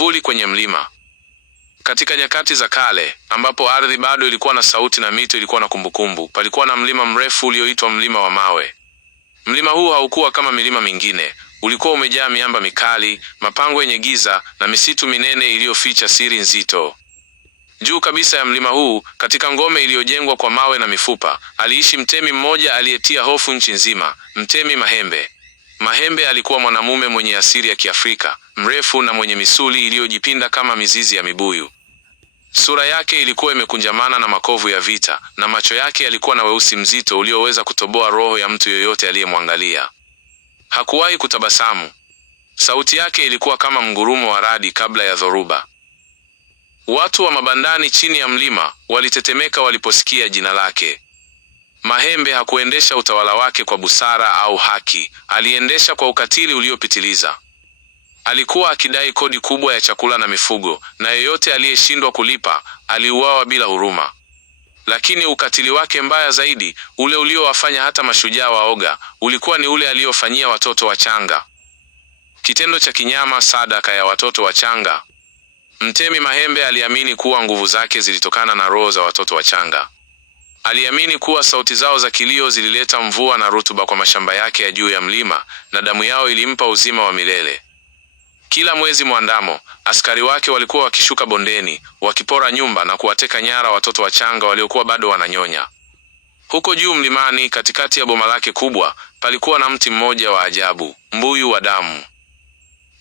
Kivuli kwenye mlima. Katika nyakati za kale, ambapo ardhi bado ilikuwa na sauti na mito ilikuwa na kumbukumbu, palikuwa na mlima mrefu ulioitwa Mlima wa Mawe. Mlima huu haukuwa kama milima mingine. Ulikuwa umejaa miamba mikali, mapango yenye giza na misitu minene iliyoficha siri nzito. Juu kabisa ya mlima huu, katika ngome iliyojengwa kwa mawe na mifupa, aliishi mtemi mmoja aliyetia hofu nchi nzima, Mtemi Mahembe. Mahembe alikuwa mwanamume mwenye asili ya Kiafrika, mrefu na mwenye misuli iliyojipinda kama mizizi ya mibuyu. Sura yake ilikuwa imekunjamana na makovu ya vita, na macho yake yalikuwa na weusi mzito ulioweza kutoboa roho ya mtu yoyote aliyemwangalia. Hakuwahi kutabasamu. Sauti yake ilikuwa kama mgurumo wa radi kabla ya dhoruba. Watu wa mabandani chini ya mlima walitetemeka waliposikia jina lake. Mahembe hakuendesha utawala wake kwa busara au haki, aliendesha kwa ukatili uliopitiliza. Alikuwa akidai kodi kubwa ya chakula na mifugo, na yeyote aliyeshindwa kulipa aliuawa bila huruma. Lakini ukatili wake mbaya zaidi, ule uliowafanya hata mashujaa waoga, ulikuwa ni ule aliofanyia watoto wachanga. Kitendo cha kinyama, sadaka ya watoto wachanga. Mtemi Mahembe aliamini kuwa nguvu zake zilitokana na roho za watoto wachanga. Aliamini kuwa sauti zao za kilio zilileta mvua na rutuba kwa mashamba yake ya juu ya mlima, na damu yao ilimpa uzima wa milele. Kila mwezi mwandamo, askari wake walikuwa wakishuka bondeni, wakipora nyumba na kuwateka nyara watoto wachanga waliokuwa bado wananyonya. Huko juu mlimani, katikati ya boma lake kubwa, palikuwa na mti mmoja wa ajabu, mbuyu wa damu.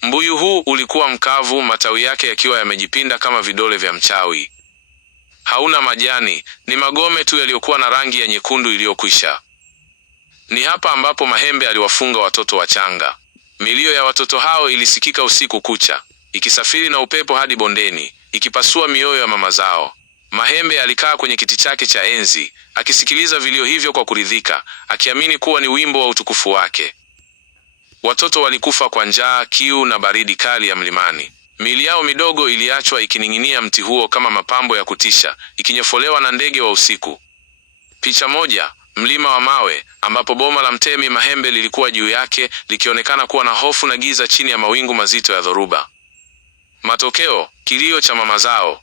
Mbuyu huu ulikuwa mkavu, matawi yake yakiwa yamejipinda kama vidole vya mchawi. Hauna majani, ni magome tu yaliyokuwa na rangi ya nyekundu iliyokwisha. Ni hapa ambapo Mahembe aliwafunga watoto wachanga. Milio ya watoto hao ilisikika usiku kucha, ikisafiri na upepo hadi bondeni, ikipasua mioyo ya mama zao. Mahembe alikaa kwenye kiti chake cha enzi, akisikiliza vilio hivyo kwa kuridhika, akiamini kuwa ni wimbo wa utukufu wake. Watoto walikufa kwa njaa, kiu na baridi kali ya mlimani. Miili yao midogo iliachwa ikining'inia mti huo kama mapambo ya kutisha, ikinyofolewa na ndege wa usiku. Picha moja, Mlima wa Mawe, ambapo boma la Mtemi Mahembe lilikuwa juu yake, likionekana kuwa na hofu na giza chini ya mawingu mazito ya dhoruba. Matokeo, kilio cha mama zao.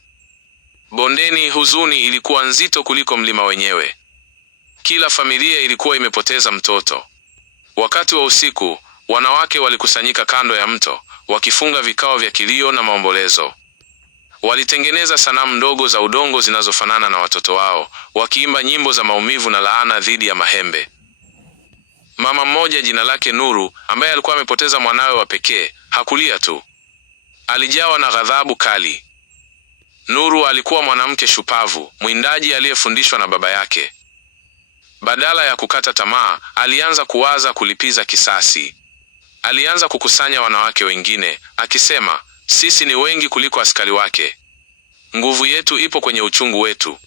Bondeni, huzuni ilikuwa nzito kuliko mlima wenyewe. Kila familia ilikuwa imepoteza mtoto. Wakati wa usiku, wanawake walikusanyika kando ya mto, wakifunga vikao vya kilio na maombolezo. Walitengeneza sanamu ndogo za udongo zinazofanana na watoto wao, wakiimba nyimbo za maumivu na laana dhidi ya Mahembe. Mama mmoja jina lake Nuru, ambaye alikuwa amepoteza mwanawe wa pekee, hakulia tu. Alijawa na ghadhabu kali. Nuru alikuwa mwanamke shupavu, mwindaji aliyefundishwa na baba yake. Badala ya kukata tamaa, alianza kuwaza kulipiza kisasi. Alianza kukusanya wanawake wengine, akisema, sisi ni wengi kuliko askari wake. Nguvu yetu ipo kwenye uchungu wetu.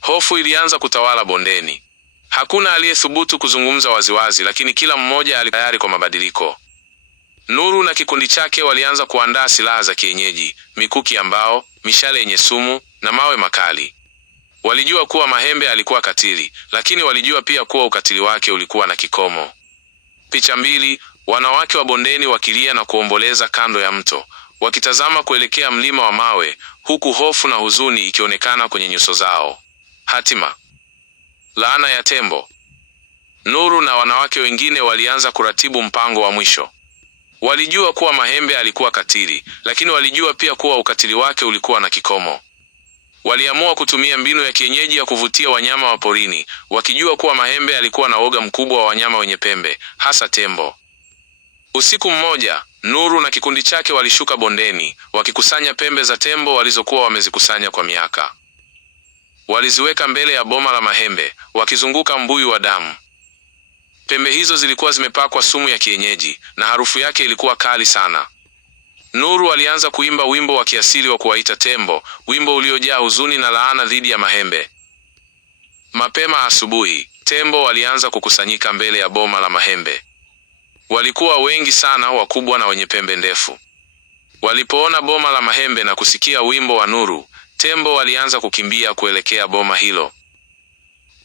Hofu ilianza kutawala bondeni. Hakuna aliyethubutu kuzungumza waziwazi, lakini kila mmoja ali tayari kwa mabadiliko. Nuru na kikundi chake walianza kuandaa silaha za kienyeji, mikuki ya mbao, mishale yenye sumu na mawe makali. Walijua kuwa Mahembe alikuwa katili, lakini walijua pia kuwa ukatili wake ulikuwa na kikomo. Picha mbili, wanawake wa bondeni wakilia na kuomboleza kando ya mto, wakitazama kuelekea Mlima wa Mawe, huku hofu na huzuni ikionekana kwenye nyuso zao. Hatima. Laana ya tembo. Nuru na wanawake wengine walianza kuratibu mpango wa mwisho. Walijua kuwa Mahembe alikuwa katili, lakini walijua pia kuwa ukatili wake ulikuwa na kikomo. Waliamua kutumia mbinu ya kienyeji ya kuvutia wanyama wa porini, wakijua kuwa Mahembe alikuwa na woga mkubwa wa wanyama wenye pembe, hasa tembo. Usiku mmoja, Nuru na kikundi chake walishuka bondeni, wakikusanya pembe za tembo walizokuwa wamezikusanya kwa miaka. Waliziweka mbele ya boma la Mahembe, wakizunguka mbuyu wa damu. Pembe hizo zilikuwa zimepakwa sumu ya kienyeji, na harufu yake ilikuwa kali sana. Nuru alianza kuimba wimbo wa kiasili wa kuwaita tembo, wimbo uliojaa huzuni na laana dhidi ya Mahembe. Mapema asubuhi, tembo walianza kukusanyika mbele ya boma la Mahembe. Walikuwa wengi sana, wakubwa na wenye pembe ndefu. Walipoona boma la Mahembe na kusikia wimbo wa Nuru, tembo walianza kukimbia kuelekea boma hilo.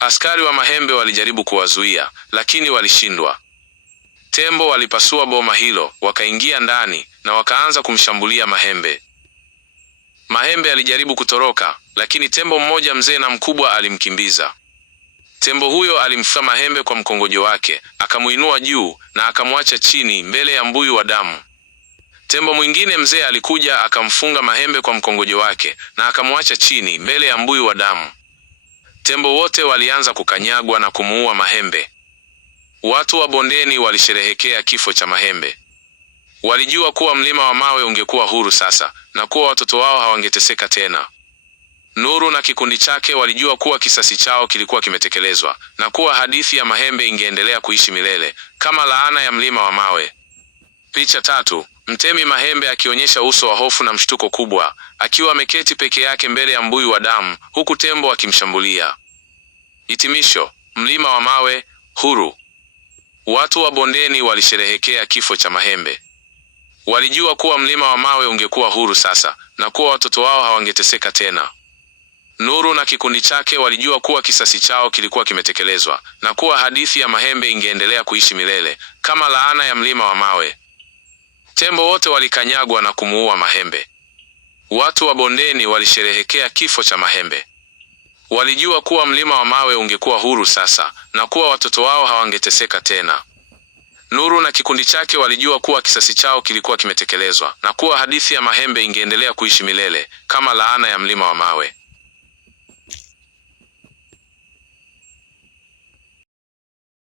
Askari wa Mahembe walijaribu kuwazuia, lakini walishindwa. Tembo walipasua boma hilo, wakaingia ndani, na wakaanza kumshambulia Mahembe. Mahembe alijaribu kutoroka, lakini tembo mmoja mzee na mkubwa alimkimbiza. Tembo huyo alimfika Mahembe kwa mkongojo wake, akamuinua juu na akamwacha chini mbele ya mbuyu wa damu. Tembo mwingine mzee alikuja akamfunga Mahembe kwa mkongojo wake na akamwacha chini mbele ya mbuyu wa damu. Tembo wote walianza kukanyagwa na kumuua Mahembe. Watu wa bondeni walisherehekea kifo cha Mahembe. Walijua kuwa mlima wa mawe ungekuwa huru sasa na kuwa watoto wao hawangeteseka tena. Nuru na kikundi chake walijua kuwa kisasi chao kilikuwa kimetekelezwa na kuwa hadithi ya Mahembe ingeendelea kuishi milele kama laana ya mlima wa mawe. Picha 3. Mtemi Mahembe akionyesha uso wa hofu na mshtuko kubwa, akiwa ameketi peke yake mbele ya mbuyu wa damu, huku tembo akimshambulia. Hitimisho: mlima wa mawe huru. Watu wa bondeni walisherehekea kifo cha Mahembe. Walijua kuwa mlima wa mawe ungekuwa huru sasa na kuwa watoto wao hawangeteseka tena. Nuru na kikundi chake walijua kuwa kisasi chao kilikuwa kimetekelezwa na kuwa hadithi ya Mahembe ingeendelea kuishi milele kama laana ya mlima wa mawe. Tembo wote walikanyagwa na kumuua Mahembe. Watu wa bondeni walisherehekea kifo cha Mahembe. Walijua kuwa mlima wa mawe ungekuwa huru sasa na kuwa watoto wao hawangeteseka tena. Nuru na kikundi chake walijua kuwa kisasi chao kilikuwa kimetekelezwa na kuwa hadithi ya Mahembe ingeendelea kuishi milele kama laana ya mlima wa mawe.